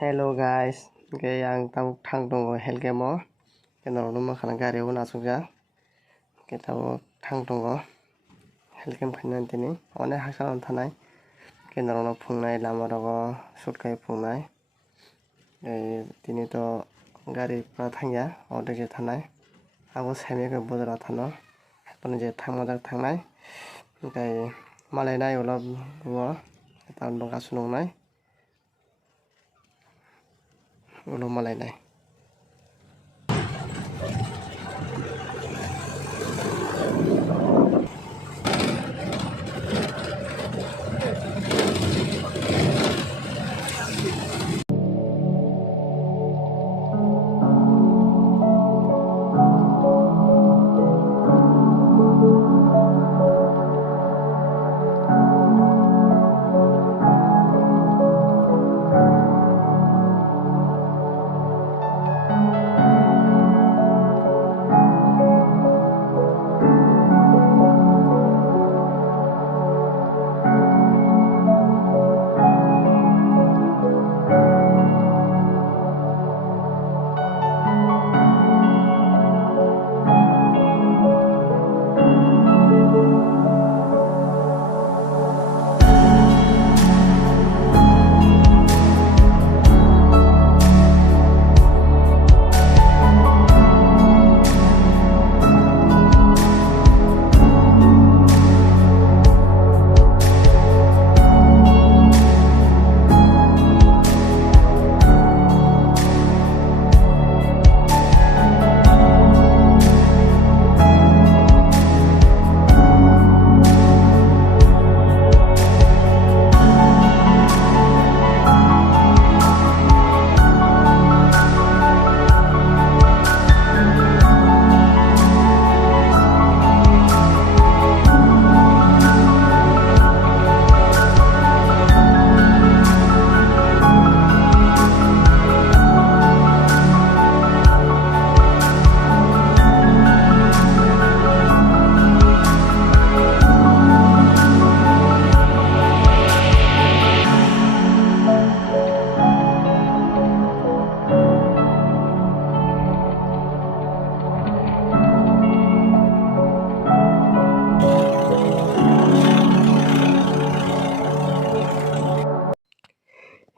Hello guys, yang tahu tang dong health game mo, kenal rumah karena gari una suja, kita tahu tang dong health game kan nanti nih, one hasil tanai, kenal rumah punai lama rogo shoot kai punai, tini to gari pratang ya, order je tanai, aku semi ke bodra tano, pun je tang modal tang nai, kayak malai nai ulah gua, tahun bangka sunung nai. Ulo malay nai.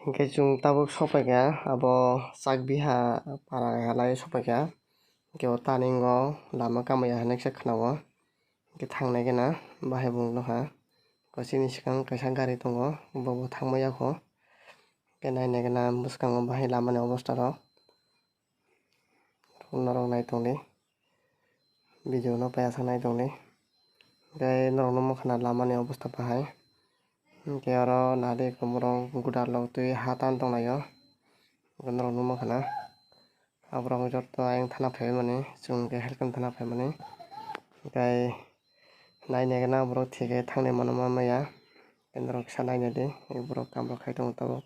Hingke chung tabuk sopaika abo sak biha para halai sopaika hingke o taningo lama kamaya haneksa khanago hingke tangnai gana bahai bung noha chini sikang kaisa gari tongo bobo thangmaya ko hingke nainai gana bwskango bahai lamani obostra rok norok naitongni video no payasa naitongni hingke norok nongma lamani obosta bahai hingke aro nari komorong gudar log tui hatan tongnaio norok nongma khana aborok joto ayang thana phaimani chung ke helcom thana phaimani hingkai nainai gana borok thike thangnai mano maya norok sa nainai di borok kam rok khai tongo tabuk.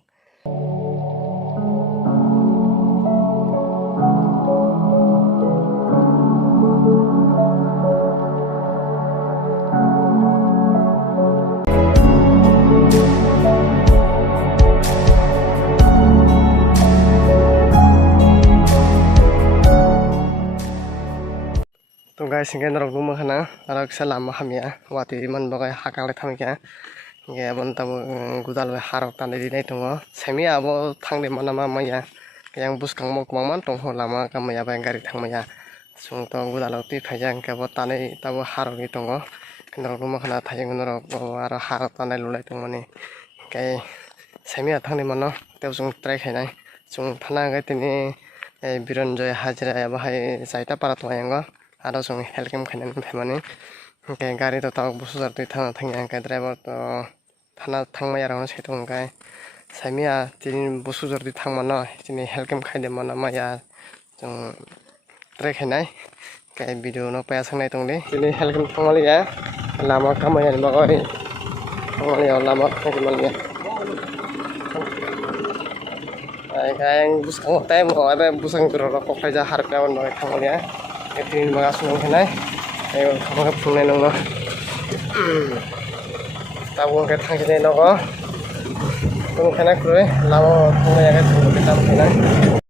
To guys hingke norok nongma khana aro kisa lama hamya watui man bagai hakang lai thamikha hingke aboni tabo gudal bai harok tanai dinai tongo semi abo thangnai manama maya yang bwskangmo kwbangma tongho lama kamaya bai gari thangmaya chung to gudalo tui phaijak hingke abo tanai tabo harokni tongo norok nongma khana thaijaknai norok aro harok tanai lulai tongmani hingke semi thangnai mano tebo chung try khainai chung thana hingke tini Biranjoy Hajra bahai saita para tongo aro chung helcam khainani phaimani hingke gari to tabuk busujar tui thana thangya hingke driver to thana thangmaya rokno saitongo hingke saimia tini busujar tui thangmano tini helcam khainai mano maya chung try khainai hingke video no payasang naitongdi tini helcam thangmaliya lama kamaya ni bagai thangmaliya lama khaimaliya yang buskango time o abe busang rok kokhaija harpa on bagai thangmaliya tin baga sunung khenai ayo khamanga phungnai nongno tabuk hingke thangsinai nogo Tunggu kena kru lama tunggu ya guys tunggu kita